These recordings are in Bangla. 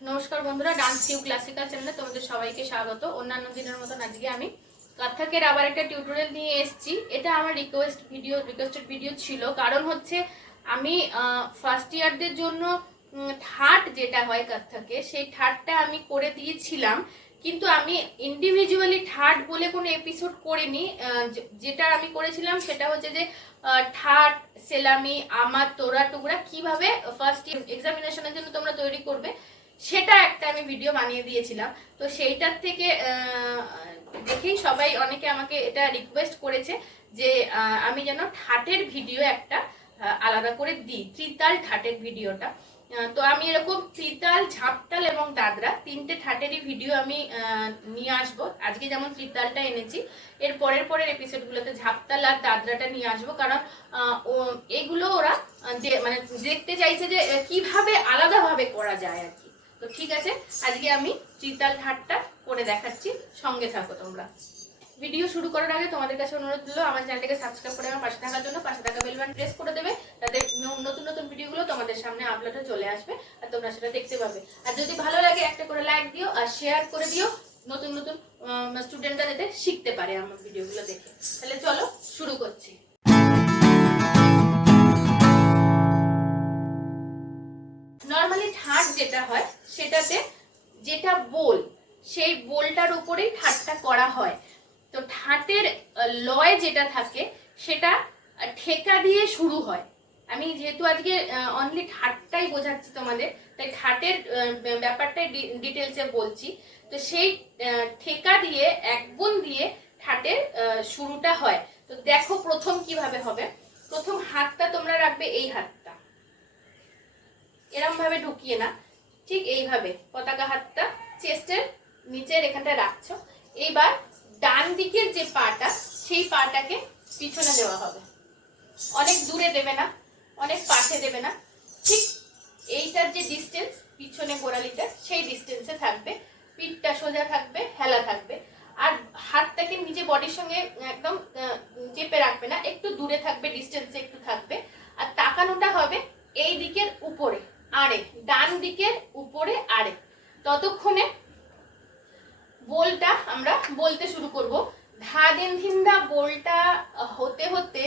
नमस्कार बंधुरा डांसक्यू क्लासिकल चैनले तुम्हारे सबाइके स्वागत। अन्यान्य दिनेर मतन आजके आमी कथकेर आबार एकटा टिउटोरियल निये एसेछि। एटा आमार रिक्वेस्टेड भिडियो छिलो, कारण होच्छे आमी फार्स्ट इयारदेर जोन्नो ठाट जेटा हय कथके सेई ठाटटा आमी करे दियेछिलाम, किन्तु आमी इंडिविजुअली ठाट बोले कोनो एपिसोड करिनि। जेटा आमी करेछिलाम सेटा होच्छे जे ठाट सेलामी आमार तोरा टुकरा किभाबे फार्स्ट इयार एग्जामिनेशनेर जोन्नो तोमरा तैरि करबे সেটা একটা আমি ভিডিও বানিয়ে দিয়েছিলাম। তো সেইটার থেকে দেখেই সবাই অনেকে আমাকে এটা রিকোয়েস্ট করেছে যে আমি যেন ঠাটের ভিডিও একটা আলাদা করে দিই, ত্রিতাল ঠাটের ভিডিওটা। তো আমি এরকম ত্রিতাল, ঝাঁপতাল এবং দাদরা তিনটে ঠাটেরই ভিডিও আমি নিয়ে আসবো। আজকে যেমন ত্রিতালটা এনেছি, এর পরের এপিসোডগুলোতে ঝাঁপতাল আর দাদরাটা নিয়ে আসবো, কারণ এগুলো ওরা মানে দেখতে চাইছে যে কিভাবে আলাদাভাবে করা যায় আর কি। তো ঠিক আছে, আজকে আমি ত্রিতাল ঠাটটা করে দেখাচ্ছি, সঙ্গে থাকো তোমরা। ভিডিও শুরু করার আগে তোমাদের কাছে অনুরোধ হলো আমার চ্যানেলটাকে সাবস্ক্রাইব করে আমার পাশে থাকার জন্য। পাশে থাকা বেল বাটন প্রেস করে দেবে, তাতে নতুন নতুন ভিডিওগুলো তোমাদের সামনে আপলোড হয়ে চলে আসবে আর তোমরা সেটা দেখতে পাবে। আর যদি ভালো লাগে একটা করে লাইক দিও আর শেয়ার করে দিও, নতুন নতুন স্টুডেন্টরা যাতে শিখতে পারে আমার ভিডিওগুলো দেখে। তাহলে চলো শুরু করছি। নরমালি ঠাট যেটা হয় সেটাতে যেটা বোল, সেই বোলটার উপরেই ঠাটটা করা হয়। তো ঠাটের লয় যেটা থাকে সেটা ঠেকা দিয়ে শুরু হয়। আমি যেহেতু আজকে অনলি ঠাটটাই বোঝাচ্ছি তোমাদের, তাই ঠাটের ব্যাপারটাই ডিটেলসে বলছি। তো সেই ঠেকা দিয়ে এক গুণ দিয়ে ঠাটের শুরুটা হয়। তো দেখো প্রথম কিভাবে হবে। প্রথম হাতটা তোমরা রাখবে এই হাতটা, এরকম ভাবে ঢুকিয়ে না, ঠিক এইভাবে পতাকা হাতটা চেস্টের নিচের এখানটা রাখছো। এইবার ডান দিকের যে পাটা, সেই পাটাকে পিছনে দেওয়া হবে। অনেক দূরে দেবে না, অনেক পাশে দেবে না, ঠিক এইটার যে ডিস্টেন্স পিছনে গোড়ালিটা সেই ডিস্টেন্সে থাকবে। পিঠটা সোজা থাকবে, হেলা থাকবে, আর হাতটাকে নিজে বডির সঙ্গে একদম চেপে রাখবে না, একটু দূরে থাকবে, ডিস্টেন্সে একটু থাকবে। আর তাকানোটা হবে এই দিকের উপরে আড়ে, ডান দিকের উপরে আড়ে। ততক্ষণে বোলটা আমরা বলতে শুরু করব। ধা দিন ধিন্দা বোলটা হতে হতে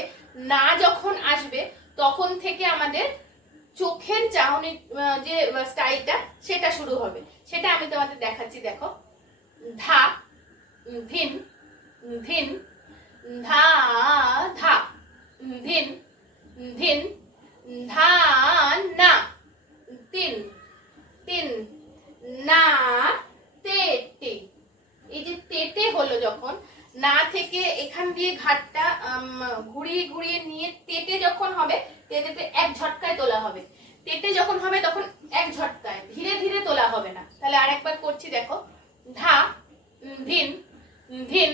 না যখন আসবে তখন থেকে আমাদের চোখের চাহনি যে স্টাইলটা সেটা শুরু হবে। সেটা আমি তোমাদের দেখাচ্ছি। দেখো, ধা ধিন ধিন, ধা ধা, ধিন ধিন, ধা না, তিন তিন, না তে তে। এই যে তেটে হলো, যখন না থেকে এখান দিয়ে ঘাটটা ঘুরিয়ে ঘুরিয়ে নিয়ে তেটে যখন হবে, তেটেতে এক ঝটকায় তোলা হবে। তেটে যখন হবে তখন এক ঝটকায়, ধীরে ধীরে তোলা হবে না। তাহলে আরেকবার করছি, দেখো, ধা ধিন ধিন,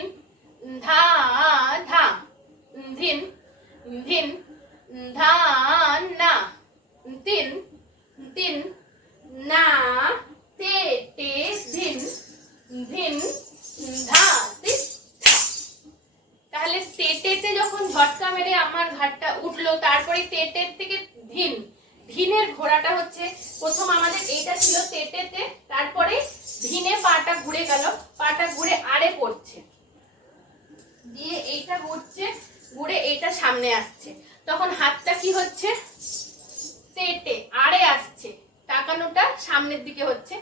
ধা ধা, ধিন ধিন, ধা না, তিন তিন, না তে তে, ধিন ধিন, ধা তিন। তাহলে তেটেতে যখন ঝটকা মেরে আমার ঘাটটা উঠলো, তারপরে তেটের থেকে ধিন, ধিনের ঘোড়াটা হচ্ছে প্রথম আমাদের এইটা ছিল তেটেতে, তারপরে ধিনে পাটা ঘুরে গেল, পাটা ঘুরে আড়ে পড়ছে, দিয়ে এইটা ঘুরছে, ঘুরে এইটা সামনে আসছে। তখন হাতটা কি হচ্ছে, তেটে আড়ে আসছে, তাকানোটা সামনের দিকে হচ্ছে,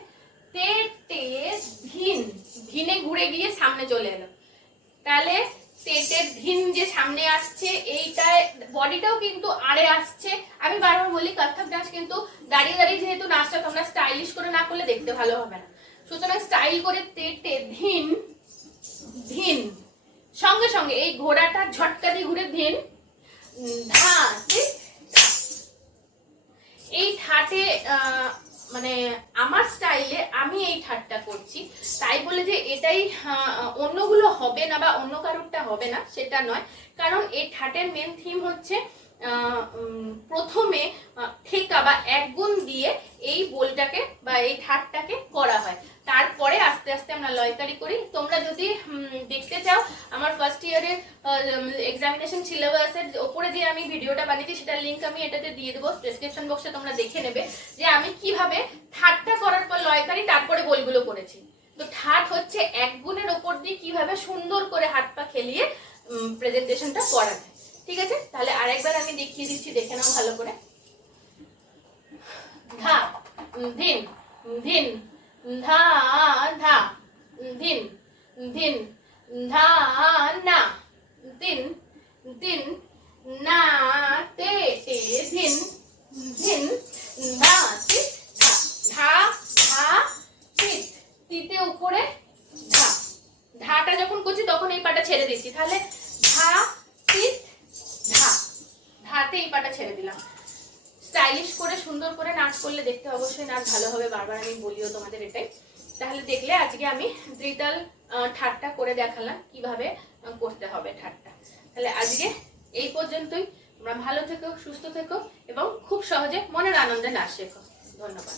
তেটে ধিন, ধিনে ঘুরে গিয়ে সামনে চলে এলো। তাহলে তেটের ধিন যে সামনে আসছে, এইটায় বডিটাও কিন্তু আড়ে আসছে। আমি বারবার বলি কত্থক ডান্স কিন্তু দাঁড়িয়ে দাঁড়িয়ে যেহেতু নাচটা তোমরা স্টাইলিশ করে না করলে দেখতে ভালো হবে না। সুতরাং স্টাইল করে তেটে ধিন ধিন, সঙ্গে সঙ্গে এই ঘোড়াটা ঝটকা দিয়ে ঘুরে ধিন, ধা। এই ঠাটে মানে আমার স্টাইলে আমি এই ঠাটটা করছি, তাই বলে যে এটাই অন্যগুলো হবে না বা অন্য কারোরটা হবে না সেটা নয়। কারণ এই ঠাটের মেন থিম হচ্ছে প্রথমে ঠেকা বা এক গুণ দিয়ে এই বোলটাকে বা এই ঠাটটাকে করা হয়, তারপরে আস্তে আস্তে আমরা লয়কারি করি। তোমরা যদি দেখতে চাও আমার ফার্স্ট ইয়ারের এক্সামিনেশন সিলেবাসের উপরে যে আমি ভিডিওটা বানিয়েছি সেটার লিঙ্ক আমি এটাতে দিয়ে দেবো ডেসক্রিপশন বক্সে, তোমরা দেখে নেবে যে আমি কিভাবে ঠাট্টা করার পর লয়কারি গোলগুলো করেছি। তো ঠাট হচ্ছে এক গুণের ওপর দিয়ে কিভাবে সুন্দর করে হাত পা খেলিয়ে প্রেজেন্টেশনটা করা যায়। ঠিক আছে, তাহলে আরেকবার আমি দেখিয়ে দিচ্ছি, দেখে নাও ভালো করে। ধা ধিন ধিন, ধা ধা ধিন ধিন, ধা না তিন তিন, না তে তে ধিন ধিন, ধা তিত ধা, ধা ধা তিত, তিতে উপরে ধা। ধাটা যখন করছি তখন এই পাটা ছেড়ে দিচ্ছি, তাহলে ধা তিত ধা, ধাতে এই পাটা ছেড়ে দিলাম। স্টাইলিশ করে সুন্দর করে নাচ করলে দেখতে অবশ্যই নাচ ভালো হবে, বারবার আমি বলিও তোমাদের এটাই। তাহলে দেখলে আজকে আমি ত্রিতাল ঠাট্টা করে দেখালাম কিভাবে করতে হবে ঠাট্টা। তাহলে আজকে এই পর্যন্তই। তোমরা ভালো থেকো, সুস্থ থেকো এবং খুব সহজে মনের আনন্দে নাচ শেখো। ধন্যবাদ।